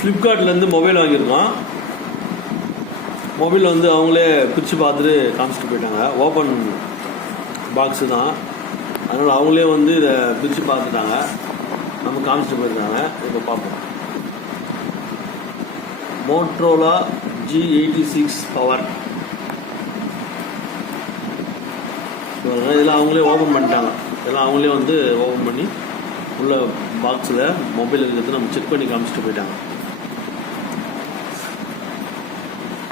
ஃப்ளிப்கார்ட்லேருந்து mobile வாங்கியிருக்கோம். Mobile வந்து அவங்களே பிரித்து பார்த்துட்டு காமிச்சிட்டு போயிட்டாங்க. ஓப்பன் பாக்ஸு தான், அதனால் அவங்களே வந்து இதை பிரித்து பார்த்துட்டாங்க, நம்ம காமிச்சிட்டு போயிருக்காங்க. இப்போ பார்ப்போம். Motorola G86 power. இதெல்லாம் அவங்களே ஓப்பன் பண்ணிட்டாங்க. இதெல்லாம் அவங்களே வந்து ஓப்பன் பண்ணி உள்ள பாக்ஸில் மொபைல் இருக்கிறது நம்ம செக் பண்ணி காமிச்சிட்டு போயிட்டாங்க.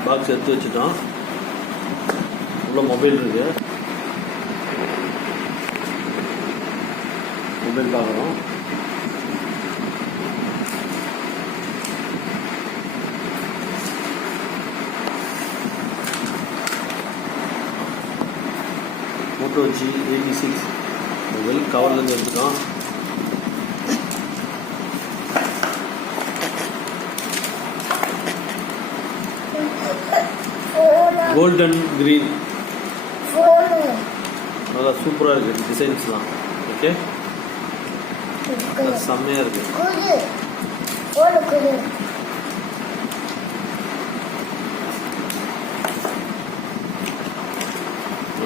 பாக்ஸ் எடுத்து வச்சுட்டோம். உள்ள மொபைல் இருக்கு. மொபைல் பார்க்குறோம். மோட்டோ G86 மொபைல் கவர்லேருந்து எடுத்துட்டோம். கோல்டன் கிரீன், நல்லா சூப்பராக இருக்குது டிசைன்ஸ்லாம். ஓகே, செம்மையாக இருக்கு.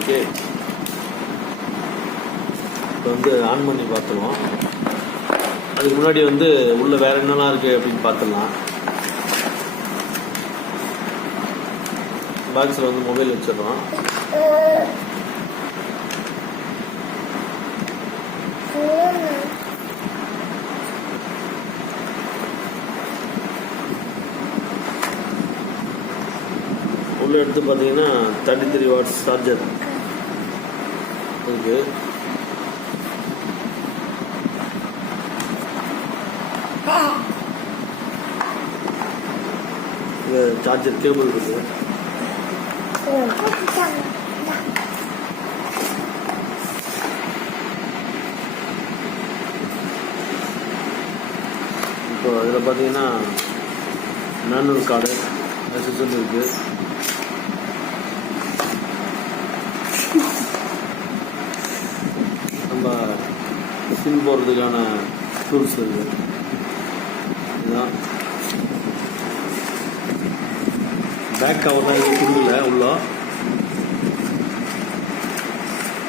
ஓகே, இப்போ வந்து ஆன் பண்ணி பார்த்துருவோம். அதுக்கு முன்னாடி வந்து உள்ள வேற என்னெல்லாம் இருக்குது அப்படின்னு பார்த்துடலாம். பாக்ஸில் வந்து மொபைல் வச்சிடறோம். உள்ள எடுத்து பார்த்தீங்கன்னா 33 வாட்ஸ் சார்ஜர் இருக்கு. இது சார்ஜர் கேபிள் இருக்கு. இப்போ இதில் பார்த்தீங்கன்னா மேனுவல் கார்டு எஸ்எஸ்எல் இருக்கு. நம்ம சிம் போடுறதுக்கான டூல்ஸ் இருக்கு. இதுதான் பேக் கவர் தான் எதுவும் கொடுக்கல. உள்ள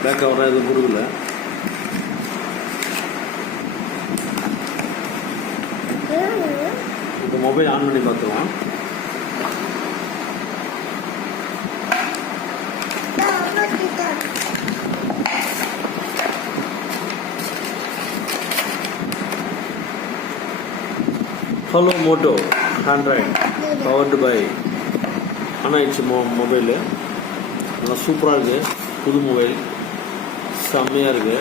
பேக் கவர் தான் எதுவும் கொடுக்கல. இப்போ மொபைல் ஆன் பண்ணி பார்த்துக்கலாம். Hello Moto Android powered by on ஆயிடுச்சு. மொபைலு நல்லா சூப்பராக இருக்குது. புது மொபைல் செம்மையாக இருக்குது.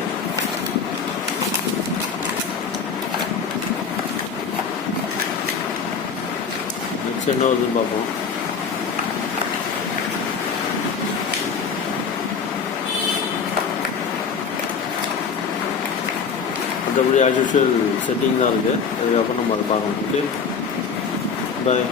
நெக்ஸ்ட் என்ன வருதுன்னு பார்ப்போம். மற்றபடி ஆஸ் யூஷுவல் செட்டிங் தான் இருக்குது. அதுக்கப்புறம் நம்ம அதை பார்க்கணும். ஓகே, பாய்.